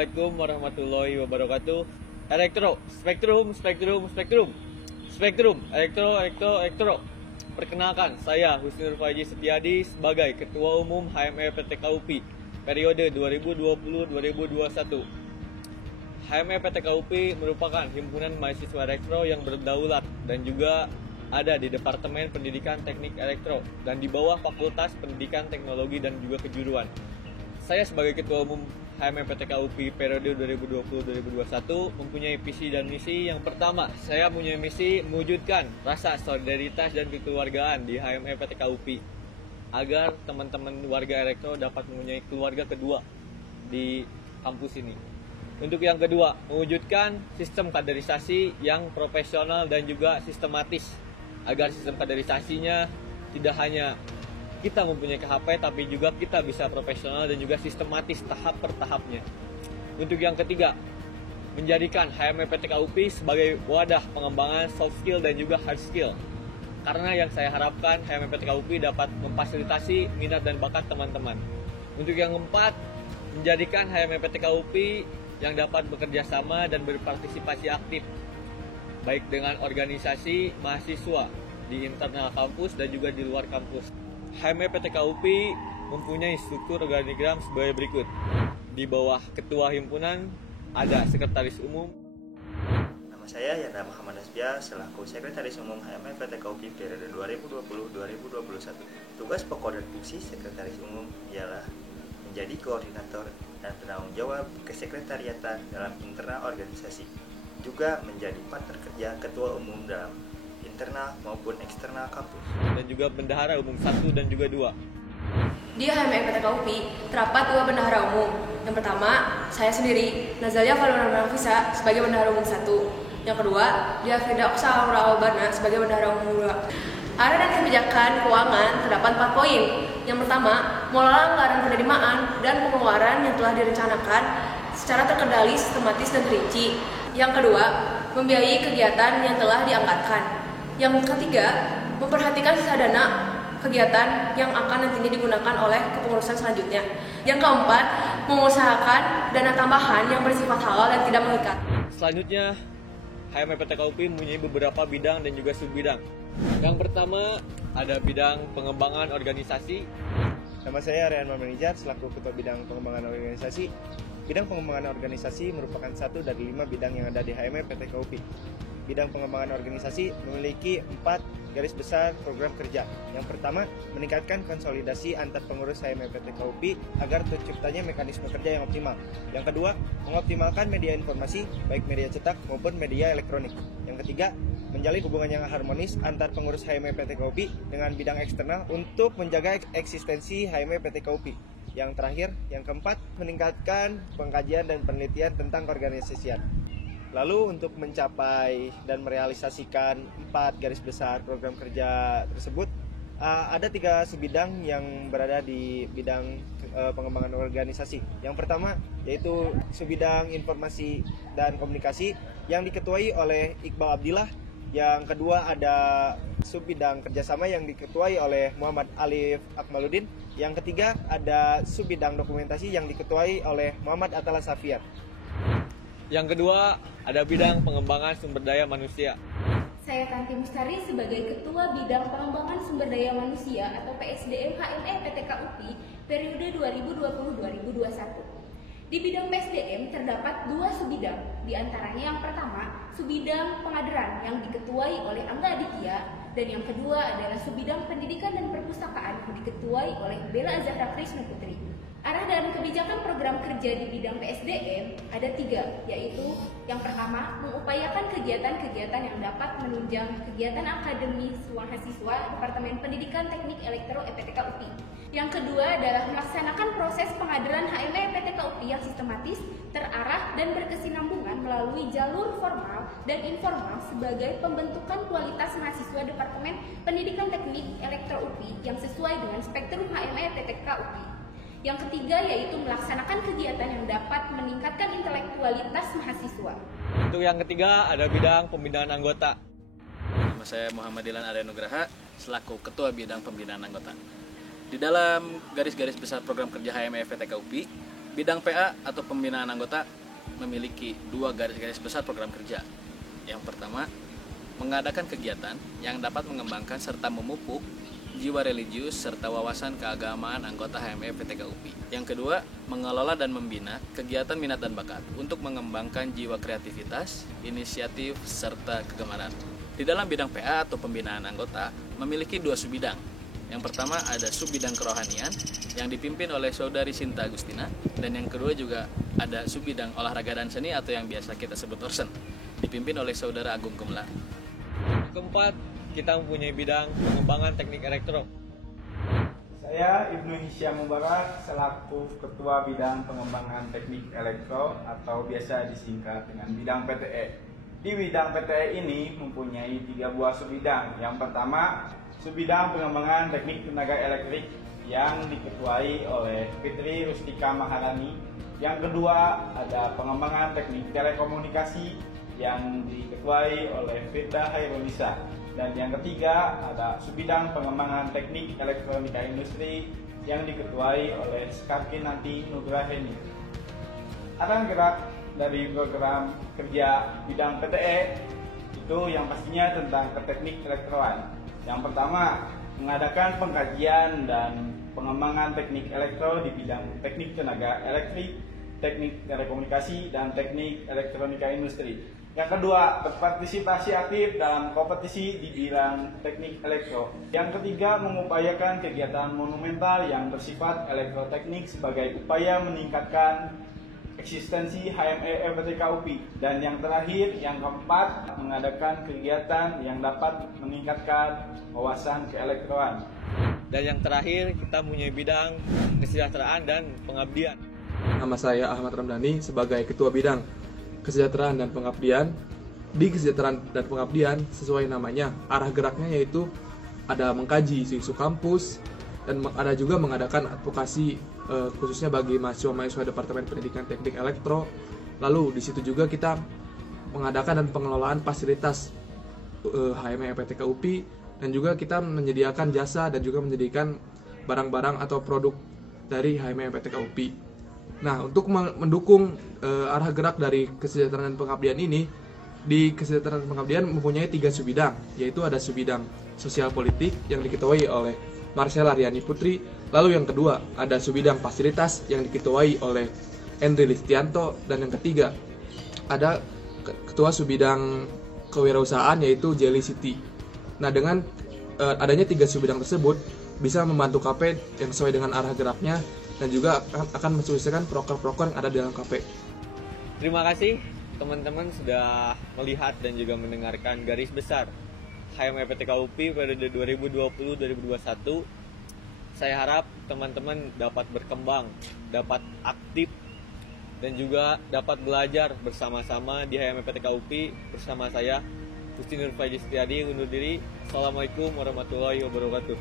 Assalamualaikum warahmatullahi wabarakatuh. Spektrum. Perkenalkan, saya Husnul Faji Setiadi sebagai Ketua Umum HME PTK UPI periode 2020-2021. HME PTK UPI merupakan himpunan mahasiswa elektro yang berdaulat dan juga ada di Departemen Pendidikan Teknik Elektro dan di bawah Fakultas Pendidikan Teknologi dan juga Kejuruan. Saya sebagai Ketua Umum HME PTK UPI periode 2020-2021 mempunyai visi dan misi. Yang pertama, saya mempunyai misi mewujudkan rasa solidaritas dan kekeluargaan di HME PTK UPI agar teman-teman warga elektro dapat mempunyai keluarga kedua di kampus ini. Untuk yang kedua, mewujudkan sistem kaderisasi yang profesional dan juga sistematis agar sistem kaderisasinya tidak hanya kita mempunyai KHP tapi juga kita bisa profesional dan juga sistematis tahap per tahapnya. Untuk yang ketiga, menjadikan HME PTK UPI sebagai wadah pengembangan soft skill dan juga hard skill. Karena yang saya harapkan HME PTK UPI dapat memfasilitasi minat dan bakat teman-teman. Untuk yang keempat, menjadikan HME PTK UPI yang dapat bekerja sama dan berpartisipasi aktif baik dengan organisasi mahasiswa di internal kampus dan juga di luar kampus. HME PTK UPI mempunyai struktur organigram sebagai berikut. Di bawah ketua himpunan ada sekretaris umum. Nama saya Yanda Muhammad Asbia selaku sekretaris umum HME PTK UPI periode 2020-2021. Tugas pokok dan fungsi sekretaris umum ialah menjadi koordinator dan penanggung jawab kesekretariatan dalam internal organisasi, juga menjadi partner kerja ketua umum dalam internal maupun eksternal kampus, dan juga bendahara umum 1 dan juga 2. Di HME PTK UPI terdapat 2 bendahara umum. Yang pertama, saya sendiri, Nazalia Faluna Nafisa sebagai bendahara umum 1. Yang kedua, dia Firda Oksa Aura Albana sebagai bendahara umum 2. Arah dan kebijakan keuangan terdapat 4 poin. Yang pertama, mengelola anggaran penerimaan dan pengeluaran yang telah direncanakan secara terkendali, sistematis, dan terinci. Yang kedua, membiayai kegiatan yang telah dianggarkan. Yang ketiga, memperhatikan sisa dana kegiatan yang akan nantinya digunakan oleh kepengurusan selanjutnya. Yang keempat, mengusahakan dana tambahan yang bersifat halal dan tidak mengikat. Selanjutnya, HME PTK UPI mempunyai beberapa bidang dan juga subbidang. Yang pertama, ada bidang pengembangan organisasi. Nama saya Rian Manager selaku Ketua Bidang Pengembangan Organisasi. Bidang pengembangan organisasi merupakan satu dari 5 bidang yang ada di HME PTK UPI. Bidang pengembangan organisasi memiliki 4 garis besar program kerja. Yang pertama, meningkatkan konsolidasi antar pengurus HME PTK UPI agar terciptanya mekanisme kerja yang optimal. Yang kedua, mengoptimalkan media informasi, baik media cetak maupun media elektronik. Yang ketiga, menjalin hubungan yang harmonis antar pengurus HME PTK UPI dengan bidang eksternal untuk menjaga eksistensi HME PTK UPI. Yang terakhir, yang keempat, meningkatkan pengkajian dan penelitian tentang keorganisasian. Lalu untuk mencapai dan merealisasikan 4 garis besar program kerja tersebut, ada 3 subbidang yang berada di bidang pengembangan organisasi. Yang pertama yaitu subbidang informasi dan komunikasi yang diketuai oleh Iqbal Abdillah. Yang kedua ada subbidang kerjasama yang diketuai oleh Muhammad Alif Akmaluddin. Yang ketiga ada subbidang dokumentasi yang diketuai oleh Muhammad Atala Safiar. Yang kedua, ada bidang pengembangan sumber daya manusia. Saya Tanti Mustari sebagai Ketua Bidang Pengembangan Sumber Daya Manusia atau PSDM HME PTK UPI periode 2020-2021. Di bidang PSDM terdapat 2 subbidang, di antaranya yang pertama, subbidang pengaderan yang diketuai oleh Angga Aditya, dan yang kedua adalah subbidang pendidikan dan perpustakaan yang diketuai oleh Bella Zahra Krisna Putri. Arah dan kebijakan program kerja di bidang PSDM ada 3, yaitu yang pertama, mengupayakan kegiatan-kegiatan yang dapat menunjang kegiatan akademis mahasiswa Departemen Pendidikan Teknik Elektro EPTK UPI. Yang kedua adalah melaksanakan proses pengaderan HME PTK UPI yang sistematis, terarah, dan berkesinambungan melalui jalur formal dan informal sebagai pembentukan kualitas mahasiswa Departemen Pendidikan Teknik Elektro UPI yang sesuai dengan spektrum HME PTK UPI. Yang ketiga yaitu melaksanakan kegiatan yang dapat meningkatkan intelektualitas mahasiswa. Untuk yang ketiga ada bidang pembinaan anggota. Nama saya Muhammad Dilan Arya Nugraha selaku Ketua Bidang Pembinaan Anggota. Di dalam garis-garis besar program kerja HME PTK UPI Bidang PA atau pembinaan anggota memiliki 2 garis besar program kerja. Yang pertama, mengadakan kegiatan yang dapat mengembangkan serta memupuk jiwa religius serta wawasan keagamaan anggota HME PTK UPI. Yang kedua, mengelola dan membina kegiatan minat dan bakat untuk mengembangkan jiwa kreativitas, inisiatif, serta kegemaran. Di dalam bidang PA atau pembinaan anggota memiliki 2 subbidang. Yang pertama ada subbidang kerohanian yang dipimpin oleh Saudari Sinta Agustina, dan yang kedua juga ada subbidang olahraga dan seni atau yang biasa kita sebut Orsen, dipimpin oleh Saudara Agung Gemla. Keempat, kita mempunyai bidang pengembangan teknik elektro. Saya Ibnu Hisyam Mubarak selaku Ketua Bidang Pengembangan Teknik Elektro atau biasa disingkat dengan bidang PTE. Di bidang PTE ini mempunyai 3 buah subbidang. Yang pertama, subbidang pengembangan teknik tenaga elektrik yang diketuai oleh Fitri Rustika Maharani. Yang kedua, ada pengembangan teknik telekomunikasi yang diketuai oleh Firda Hairunisa. Dan yang ketiga, ada subbidang pengembangan teknik elektronika industri yang diketuai oleh Skarkinanti Nugraheni. Akan gerak dari program kerja bidang PTE itu yang pastinya tentang teknik elektroan. Yang pertama, mengadakan pengkajian dan pengembangan teknik elektro di bidang teknik tenaga elektrik, teknik telekomunikasi, dan teknik elektronika industri. Yang kedua, berpartisipasi aktif dalam kompetisi di bidang teknik elektro. Yang ketiga, mengupayakan kegiatan monumental yang bersifat elektroteknik sebagai upaya meningkatkan eksistensi HME PTK UPI. Dan yang terakhir, yang keempat, mengadakan kegiatan yang dapat meningkatkan wawasan keelektroan. Dan yang terakhir, kita mempunyai bidang kesejahteraan dan pengabdian. Nama saya Ahmad Ramdhani sebagai Ketua Bidang Kesejahteraan dan Pengabdian. Di kesejahteraan dan pengabdian, sesuai namanya, arah geraknya yaitu ada mengkaji isu-isu kampus dan ada juga mengadakan advokasi khususnya bagi mahasiswa-mahasiswa Departemen Pendidikan Teknik Elektro. Lalu di situ juga kita mengadakan dan pengelolaan fasilitas HME PTK UPI, dan juga kita menyediakan jasa dan juga menyediakan barang-barang atau produk dari HME PTK UPI. Nah, untuk mendukung arah gerak dari kesejahteraan dan pengabdian ini, di kesejahteraan dan pengabdian mempunyai 3 subbidang, yaitu ada subbidang sosial politik yang diketuai oleh Marcella Riani Putri. Lalu yang kedua ada subbidang fasilitas yang diketuai oleh Endri Listianto, dan yang ketiga ada ketua subbidang kewirausahaan yaitu Jelly City. Nah, dengan adanya 3 subbidang tersebut bisa membantu KP yang sesuai dengan arah geraknya dan juga akan mensukseskan proker-proker yang ada di dalam KP. Terima kasih teman-teman sudah melihat dan juga mendengarkan garis besar HME PTK UPI periode 2020-2021. Saya harap teman-teman dapat berkembang, dapat aktif, dan juga dapat belajar bersama-sama di HME PTK UPI bersama saya, Husni Nur Fajiz Setiadi, undur diri. Assalamualaikum warahmatullahi wabarakatuh.